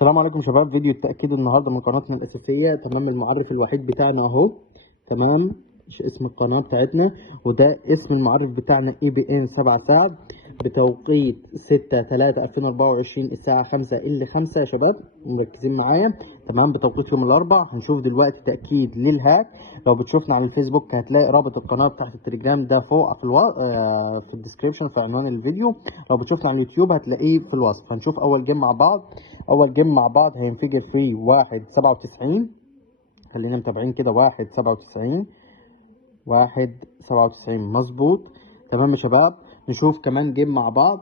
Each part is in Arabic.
السلام عليكم شباب. فيديو التأكيد النهارده من قناتنا الأساسية. تمام، المعرف الوحيد بتاعنا أهو. تمام، اسم القناة بتاعتنا، وده اسم المعرف بتاعنا EBN 7 سعد بتوقيت 6/3/2024 الساعة 5:05 يا شباب، مركزين معايا. تمام، بتوقيت يوم الأربع. هنشوف دلوقتي تأكيد للهاك. لو بتشوفنا على الفيسبوك هتلاقي رابط القناة تحت التليجرام ده فوق في الديسكريبشن في عنوان الفيديو. لو بتشوفنا على اليوتيوب هتلاقيه في الوصف. هنشوف أول جيم مع بعض. اول جيم مع بعض هينفجر فيه 1.97. خلينا متابعين كده. 1.97 1.97 مظبوط. تمام يا شباب، نشوف كمان جيم مع بعض.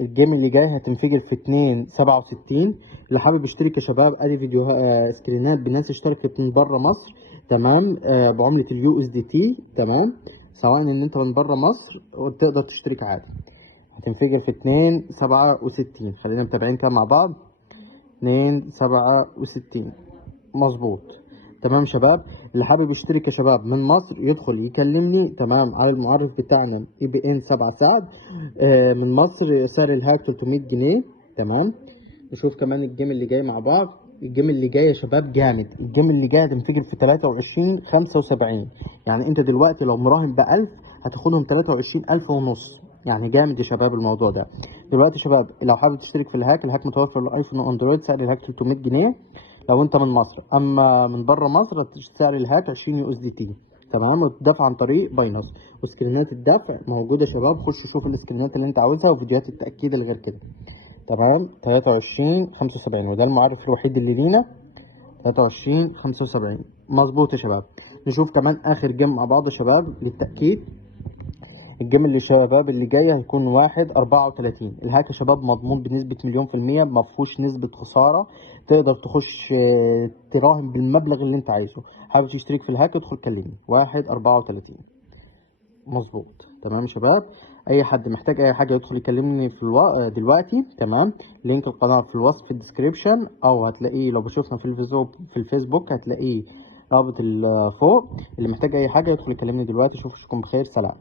الجيم اللي جاي هتنفجر في 2.67. اللي حابب يشترك يا شباب ادي فيديو سكرينات بناس اشتركت من بره مصر. تمام، بعملة USDT. تمام، سواء ان انت من بره مصر تقدر تشترك عادي. هتنفجر في 2.67. خلينا متابعين كده مع بعض. 2.67 مظبوط. تمام شباب، اللي حابب يشترك يا شباب من مصر يدخل يكلمني تمام على المعرف بتاعنا EBN 7 سعد. من مصر سعر الهاك 300 جنيه. تمام، نشوف كمان الجيم اللي جاي مع بعض. الجيم اللي جاي يا شباب جامد. الجيم اللي جاي هتنفجر في 23.75. يعني انت دلوقتي لو مراهن ب1000 هتاخدهم 23,000 ونص. يعني جامد يا شباب الموضوع ده. دلوقتي يا شباب لو حابب تشترك في الهاك متوفر للايفون واندرويد. سعر الهاك 300 جنيه لو انت من مصر. اما من بره مصر سعر الهاك 20 USDT. تمام، وتدفع عن طريق باينانس. وسكرينات الدفع موجوده يا شباب. خش شوف السكرينات اللي انت عاوزها وفيديوهات التاكيد اللي غير كده. تمام، 23.75 وده المعرف الوحيد اللي لينا. 23.75 مظبوط يا شباب. نشوف كمان اخر جيم مع بعض يا شباب للتاكيد. الجيم اللي شباب اللي جاي هيكون 1.34. الهاك يا شباب مضمون بنسبة 100%، مفهوش نسبة خسارة. تقدر تخش تراهن بالمبلغ اللي انت عايزه. حابب تشترك في الهاك ادخل كلمني. 1.34 مظبوط. تمام يا شباب، اي حد محتاج اي حاجة يدخل يكلمني في دلوقتي. تمام، لينك القناة في الوصف في الديسكريبشن، او هتلاقيه لو بشوفنا في الفيسبوك هتلاقيه رابط فوق. اللي محتاج اي حاجة يدخل يكلمني دلوقتي. اشوفكم بخير، سلام.